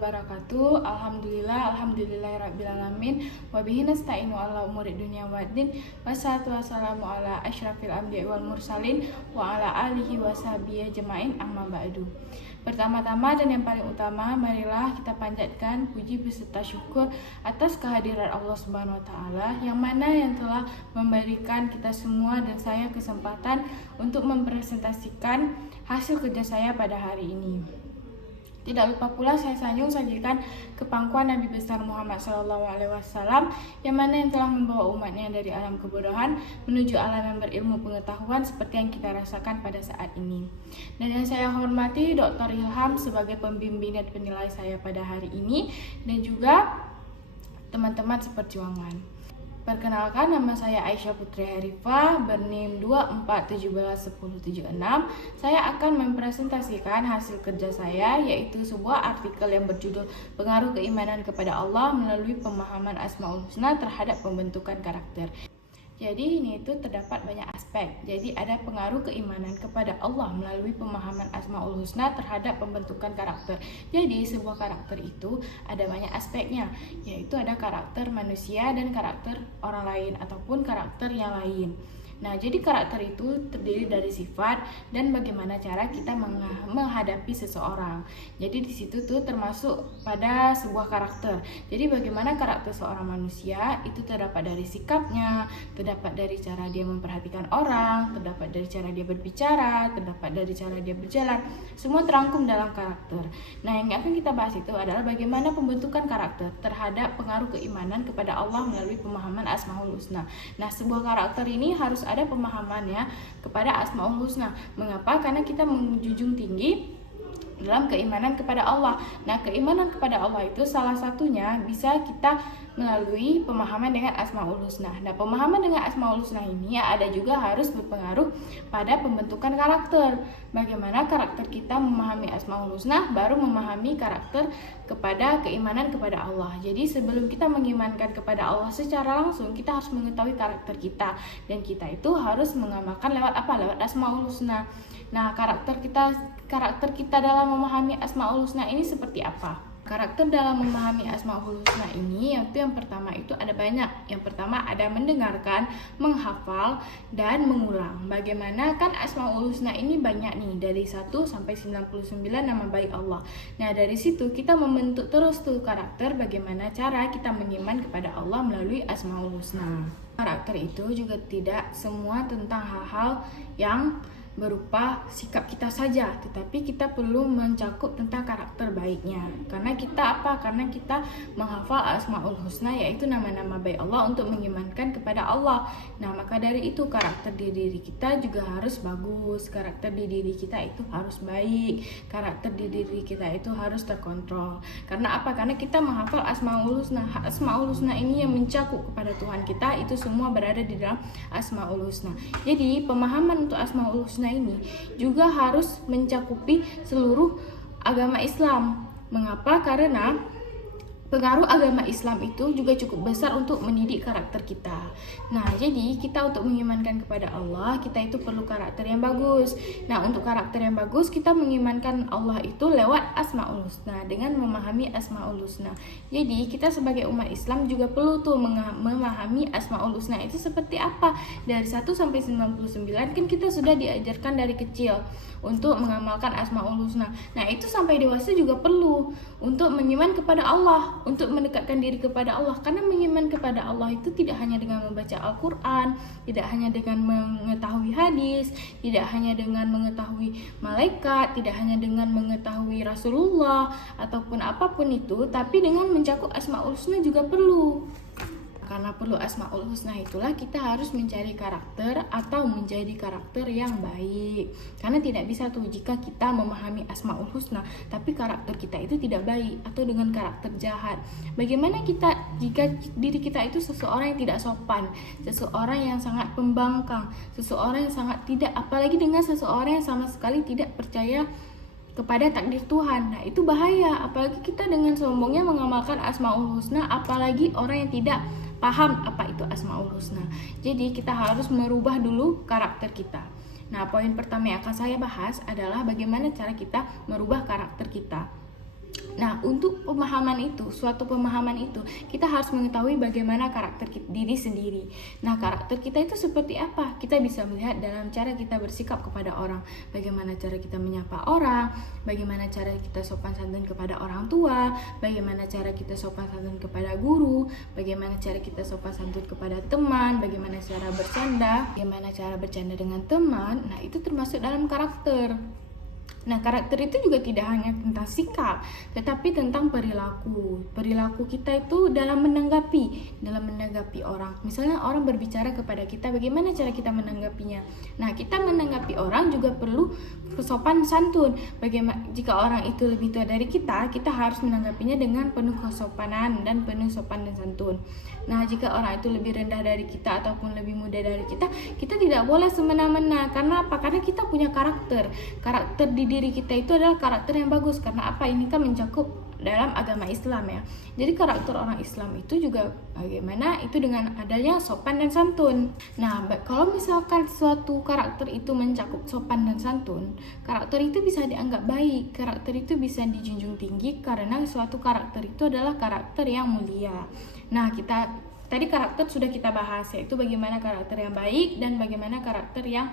wabarakatuh. Alhamdulillahirrabbilalamin. Wabihi nasta'inu ala umuri dunia waddin. Wassalatu wassalamu ala asyrafil anbiya'i wal mursalin wa ala alihi wa sahbihi ajma'in, amma ba'du. Pertama-tama dan yang paling utama, marilah kita panjatkan puji beserta syukur atas kehadiran Allah Subhanahu wa taala yang mana yang telah memberikan kita semua dan saya kesempatan untuk mempresentasikan hasil kerja saya pada hari ini. Tidak lupa pula saya sanjung sajikan kepangkuan Nabi besar Muhammad SAW yang mana yang telah membawa umatnya dari alam kebodohan menuju alam yang berilmu pengetahuan seperti yang kita rasakan pada saat ini. Dan yang saya hormati Dr. Ilham sebagai pembimbing dan penilai saya pada hari ini, dan juga teman-teman seperjuangan. Perkenalkan, nama saya Aisyah Putri Harifah, bernim 24171076. Saya akan mempresentasikan hasil kerja saya, yaitu sebuah artikel yang berjudul Pengaruh Keimanan kepada Allah melalui Pemahaman Asmaul Husna terhadap Pembentukan Karakter. Jadi ini itu terdapat banyak aspek. Jadi ada pengaruh keimanan kepada Allah melalui pemahaman Asmaul Husna terhadap pembentukan karakter. Jadi sebuah karakter itu ada banyak aspeknya, yaitu ada karakter manusia dan karakter orang lain ataupun karakter yang lain. Nah, jadi karakter itu terdiri dari sifat dan bagaimana cara kita menghadapi seseorang. Jadi di situ tuh termasuk pada sebuah karakter. Jadi bagaimana karakter seorang manusia itu terdapat dari sikapnya, terdapat dari cara dia memperhatikan orang, terdapat dari cara dia berbicara, terdapat dari cara dia berjalan. Semua terangkum dalam karakter. Nah, yang akan kita bahas itu adalah bagaimana pembentukan karakter terhadap pengaruh keimanan kepada Allah melalui pemahaman Asmaul Husna. Nah, sebuah karakter ini harus ada pemahamannya kepada Asmaul Husna. Mengapa? Karena kita menjunjung tinggi dalam keimanan kepada Allah. Nah, keimanan kepada Allah itu salah satunya bisa kita melalui pemahaman dengan Asmaul Husna. Nah, pemahaman dengan Asmaul Husna ini ada juga harus berpengaruh pada pembentukan karakter. Bagaimana karakter kita memahami Asmaul Husna, baru memahami karakter kepada keimanan kepada Allah. Jadi sebelum kita mengimankan kepada Allah secara langsung, kita harus mengetahui karakter kita. Dan kita itu harus mengamalkan lewat apa? Lewat Asmaul Husna. Nah, karakter kita dalam memahami Asmaul Husna ini seperti apa? Karakter dalam memahami Asmaul Husna ini, yaitu yang pertama itu ada banyak. Yang pertama ada mendengarkan, menghafal, dan mengulang. Bagaimana kan Asmaul Husna ini banyak nih, dari 1 sampai 99 nama baik Allah. Nah, dari situ kita membentuk terus tuh karakter bagaimana cara kita mengiman kepada Allah melalui Asmaul Husna. Karakter itu juga tidak semua tentang hal-hal yang berupa sikap kita saja, tetapi kita perlu mencakup tentang karakter baiknya. Karena kita apa? Karena kita menghafal Asmaul Husna, yaitu nama-nama baik Allah untuk mengimankan kepada Allah. Nah, maka dari itu karakter di diri kita juga harus bagus, karakter di diri kita itu harus baik, karakter di diri kita itu harus terkontrol. Karena apa? Karena kita menghafal Asmaul Husna. Asmaul Husna ini yang mencakup kepada Tuhan kita, itu semua berada di dalam Asmaul Husna. Jadi pemahaman untuk Asmaul Husna ini juga harus mencakupi seluruh agama Islam. Mengapa? Karena pengaruh agama Islam itu juga cukup besar untuk mendidik karakter kita. Nah, jadi kita untuk mengimankan kepada Allah, kita itu perlu karakter yang bagus. Nah, untuk karakter yang bagus, kita mengimankan Allah itu lewat Asmaul Husna, dengan memahami Asmaul Husna. Jadi, kita sebagai umat Islam juga perlu tuh memahami Asmaul Husna itu seperti apa. Dari 1 sampai 99 kan kita sudah diajarkan dari kecil untuk mengamalkan Asmaul Husna. Nah, itu sampai dewasa juga perlu untuk mengiman kepada Allah, untuk mendekatkan diri kepada Allah. Karena mengiman kepada Allah itu tidak hanya dengan membaca Al-Quran, tidak hanya dengan mengetahui hadis, tidak hanya dengan mengetahui malaikat, tidak hanya dengan mengetahui Rasulullah ataupun apapun itu, tapi dengan mencakup Asmaul Husna juga perlu. Karena perlu Asmaul Husna itulah kita harus mencari karakter atau menjadi karakter yang baik. Karena tidak bisa tuh jika kita memahami Asmaul Husna tapi karakter kita itu tidak baik atau dengan karakter jahat. Bagaimana kita jika diri kita itu seseorang yang tidak sopan, seseorang yang sangat pembangkang, seseorang yang sangat tidak, apalagi dengan seseorang yang sama sekali tidak percaya kepada takdir Tuhan. Nah, itu bahaya. Apalagi kita dengan sombongnya mengamalkan Asmaul Husna, apalagi orang yang tidak paham apa itu Asmaul Husna. Jadi kita harus merubah dulu karakter kita. Nah, poin pertama yang akan saya bahas adalah bagaimana cara kita merubah karakter kita. Nah, untuk suatu pemahaman itu, kita harus mengetahui bagaimana karakter diri sendiri. Nah, karakter kita itu seperti apa? Kita bisa melihat dalam cara kita bersikap kepada orang, bagaimana cara kita menyapa orang, bagaimana cara kita sopan santun kepada orang tua, bagaimana cara kita sopan santun kepada guru, bagaimana cara kita sopan santun kepada teman, bagaimana cara bercanda dengan teman. Nah, itu termasuk dalam karakter. Nah, karakter itu juga tidak hanya tentang sikap, tetapi tentang perilaku. Perilaku kita itu dalam menanggapi orang. Misalnya orang berbicara kepada kita, bagaimana cara kita menanggapinya. Nah, kita menanggapi orang juga perlu sopan santun. Bagaimana jika orang itu lebih tua dari kita harus menanggapinya dengan penuh kesopanan dan penuh sopan dan santun. Nah, jika orang itu lebih rendah dari kita ataupun lebih muda dari kita tidak boleh semena-mena. Karena apa? Karena kita punya karakter. Karakter di diri kita itu adalah karakter yang bagus. Karena apa? Ini kan mencakup dalam agama Islam ya. Jadi karakter orang Islam itu juga bagaimana itu dengan adanya sopan dan santun. Nah, kalau misalkan suatu karakter itu mencakup sopan dan santun, karakter itu bisa dianggap baik, karakter itu bisa dijunjung tinggi karena suatu karakter itu adalah karakter yang mulia. Nah, tadi karakter sudah kita bahas, yaitu bagaimana karakter yang baik dan bagaimana karakter yang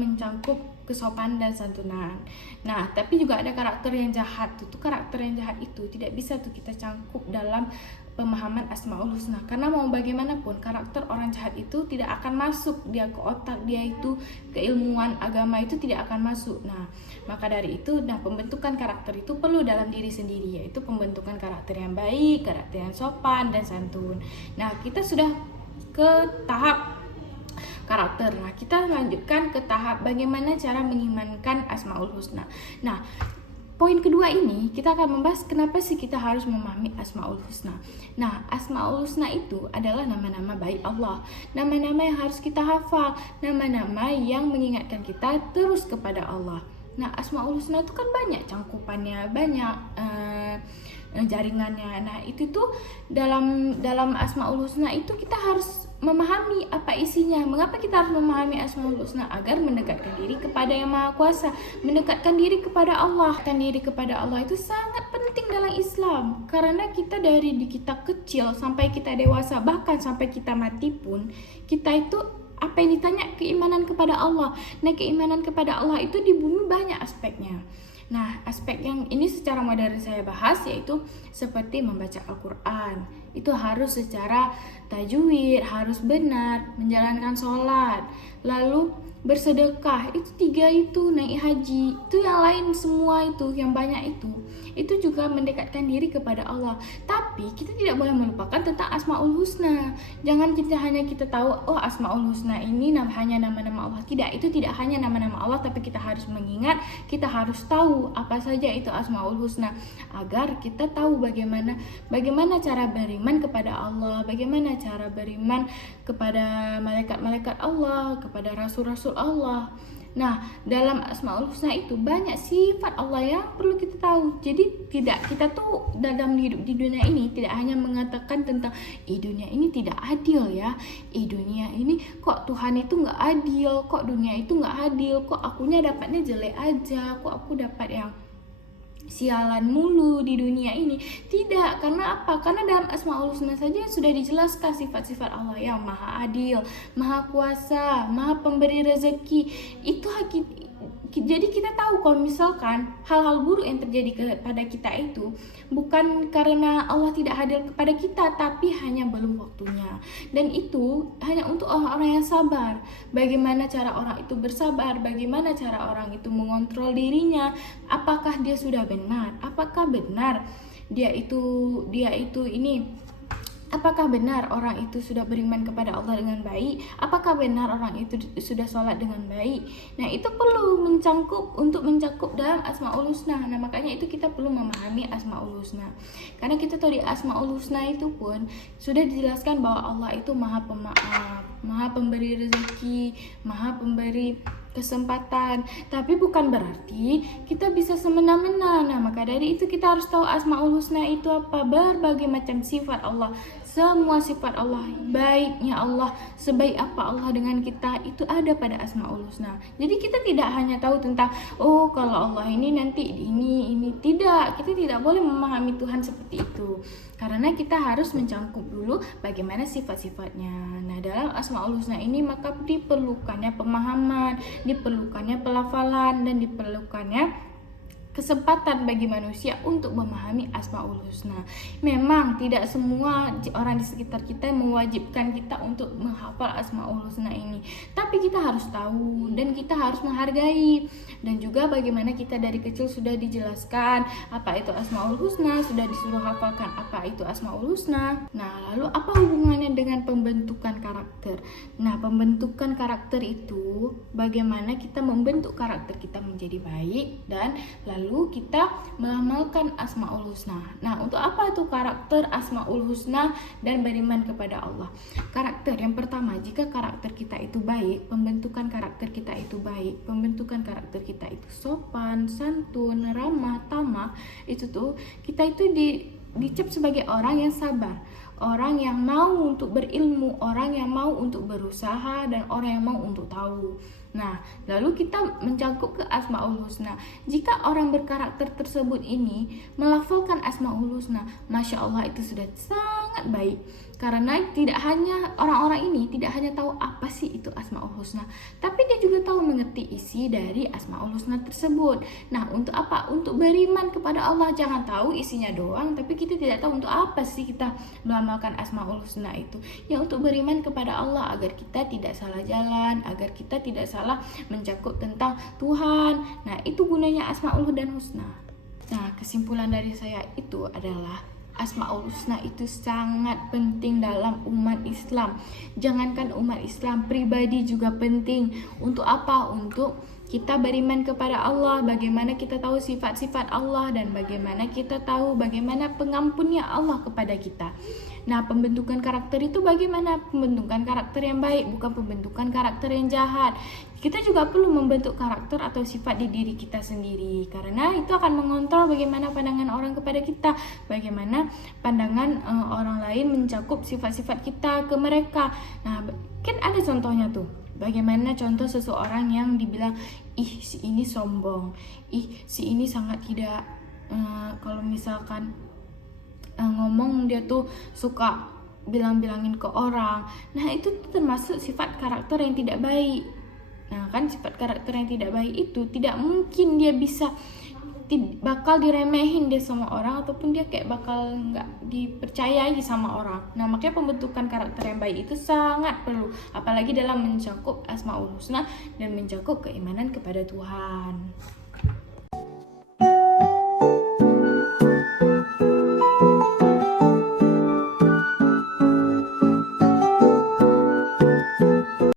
mencakup kesopanan dan santunan. Nah, tapi juga ada karakter yang jahat. Karakter yang jahat itu tidak bisa kita cangkup dalam pemahaman Asmaul Husna. Karena mau bagaimanapun karakter orang jahat itu tidak akan masuk dia ke otak dia itu, keilmuan agama itu tidak akan masuk. Nah, maka dari itu pembentukan karakter itu perlu dalam diri sendiri, yaitu pembentukan karakter yang baik, karakter yang sopan dan santun. Nah, kita sudah ke tahap karakter. Nah, kita lanjutkan ke tahap bagaimana cara mengimankan Asmaul Husna. Nah, poin kedua ini kita akan membahas kenapa sih kita harus memahami Asmaul Husna. Nah, Asmaul Husna itu adalah nama-nama baik Allah, nama-nama yang harus kita hafal, nama-nama yang mengingatkan kita terus kepada Allah. Nah, Asmaul Husna itu kan banyak cangkupannya, banyak jaringannya. Nah, itu tuh dalam Asmaul Husna itu kita harus memahami apa isinya. Mengapa kita harus memahami Asmaul Husna? Agar mendekatkan diri kepada Yang Maha Kuasa, mendekatkan diri kepada Allah. Mendekatkan diri kepada Allah itu sangat penting dalam Islam. Karena kita dari kita kecil sampai kita dewasa, bahkan sampai kita mati pun, kita itu apa yang ditanya? Keimanan kepada Allah. Nah, keimanan kepada Allah itu di bumi banyak aspeknya. Nah, aspek yang ini secara modern saya bahas yaitu seperti membaca Al-Quran. Itu harus secara tajwid, harus benar, menjalankan sholat, lalu bersedekah. Itu 3 itu, naik haji, itu yang lain semua itu, yang banyak itu juga mendekatkan diri kepada Allah. Tapi kita tidak boleh melupakan tentang Asmaul Husna. Jangan hanya kita tahu, oh Asmaul Husna ini hanya nama-nama Allah. Tidak, itu tidak hanya nama-nama Allah, tapi kita harus mengingat, kita harus tahu apa saja itu Asmaul Husna, agar kita tahu bagaimana cara beriman kepada Allah, bagaimana cara beriman kepada malaikat-malaikat Allah, kepada rasul-rasul Allah. Nah, dalam Asmaul Husna itu banyak sifat Allah yang perlu kita tahu. Jadi kita tuh dalam hidup di dunia ini tidak hanya mengatakan tentang dunia ini tidak adil ya, dunia ini kok Tuhan itu nggak adil, kok dunia itu nggak adil, kok akunya dapatnya jelek aja, kok aku dapat yang sialan mulu di dunia ini. Tidak, karena apa? Karena dalam Asmaul Husna saja sudah dijelaskan sifat-sifat Allah yang maha adil, maha kuasa, maha pemberi rezeki. Itu jadi kita tahu kalau misalkan hal-hal buruk yang terjadi kepada kita itu bukan karena Allah tidak hadir kepada kita, tapi hanya belum waktunya. Dan itu hanya untuk orang-orang yang sabar. Bagaimana cara orang itu bersabar? Bagaimana cara orang itu mengontrol dirinya? Apakah dia sudah benar? Apakah benar apakah benar orang itu sudah beriman kepada Allah dengan baik? Apakah benar orang itu sudah sholat dengan baik? Nah, itu perlu mencakup dalam Asmaul Husna. Nah, makanya itu kita perlu memahami Asmaul Husna. Karena kita tahu di Asmaul Husna itu pun sudah dijelaskan bahwa Allah itu maha pemaaf, maha pemberi rezeki, maha pemberi kesempatan. Tapi bukan berarti kita bisa semena-mena. Nah, maka dari itu kita harus tahu Asmaul Husna itu apa, berbagai macam sifat Allah. semua sifat Allah, baiknya Allah, sebaik apa Allah dengan kita, itu ada pada Asmaul Husna. Jadi kita tidak hanya tahu tentang oh kalau Allah ini nanti ini tidak. Kita tidak boleh memahami Tuhan seperti itu. Karena kita harus mencangkup dulu bagaimana sifat-sifatnya. Nah, dalam Asmaul Husna ini maka diperlukannya pemahaman, diperlukannya pelafalan, dan diperlukannya kesempatan bagi manusia untuk memahami Asmaul Husna. Memang tidak semua orang di sekitar kita mewajibkan kita untuk menghafal Asmaul Husna ini, tapi kita harus tahu dan kita harus menghargai. Dan juga bagaimana kita dari kecil sudah dijelaskan apa itu Asmaul Husna, sudah disuruh hafalkan apa itu Asmaul Husna. Nah, lalu apa hubungannya dengan pembentukan karakter? Nah, pembentukan karakter itu bagaimana kita membentuk karakter kita menjadi baik, dan lalu kita mengamalkan Asmaul Husna. Nah, untuk apa itu karakter Asmaul Husna dan beriman kepada Allah? Karakter yang pertama, jika karakter kita itu baik, pembentukan karakter kita itu baik, pembentukan karakter kita itu sopan, santun, ramah, tamak, itu tuh kita itu dicap sebagai orang yang sabar, orang yang mau untuk berilmu, orang yang mau untuk berusaha, dan orang yang mau untuk tahu. Nah, lalu kita mencangkup ke Asmaul Husna. Jika orang berkarakter tersebut ini melafalkan Asmaul Husna, Masya Allah, itu sudah sangat baik. Karena tidak hanya orang-orang ini tidak hanya tahu apa sih itu Asmaul Husna, tapi dia juga tahu mengerti isi dari Asmaul Husna tersebut. Nah, untuk apa? Untuk beriman kepada Allah. Jangan tahu isinya doang, tapi kita tidak tahu untuk apa sih kita mengamalkan Asmaul Husna itu. Ya, untuk beriman kepada Allah agar kita tidak salah jalan, agar kita tidak salah mencakup tentang Tuhan. Nah, itu gunanya Asmaul dan Husna. Nah, kesimpulan dari saya itu adalah Asmaul Husna itu sangat penting dalam umat Islam. Jangankan umat Islam, pribadi juga penting. Untuk apa? Untuk kita beriman kepada Allah, bagaimana kita tahu sifat-sifat Allah, dan bagaimana kita tahu bagaimana pengampunnya Allah kepada kita. Nah, pembentukan karakter itu bagaimana? Pembentukan karakter yang baik, bukan pembentukan karakter yang jahat. Kita juga perlu membentuk karakter atau sifat di diri kita sendiri, karena itu akan mengontrol bagaimana pandangan orang kepada kita, bagaimana pandangan orang lain mencakup sifat-sifat kita ke mereka. Nah, kan ada contohnya tuh. Bagaimana contoh seseorang yang dibilang, ih si ini sombong, ih si ini sangat tidak, kalau misalkan ngomong dia tuh suka bilang-bilangin ke orang. Nah, itu termasuk sifat karakter yang tidak baik. Nah, kan sifat karakter yang tidak baik itu tidak mungkin dia bisa bakal diremehin dia sama orang, ataupun dia kayak bakal nggak dipercayai sama orang. Nah, makanya pembentukan karakter yang baik itu sangat perlu, apalagi dalam mencakup Asmaul Husna dan mencakup keimanan kepada Tuhan.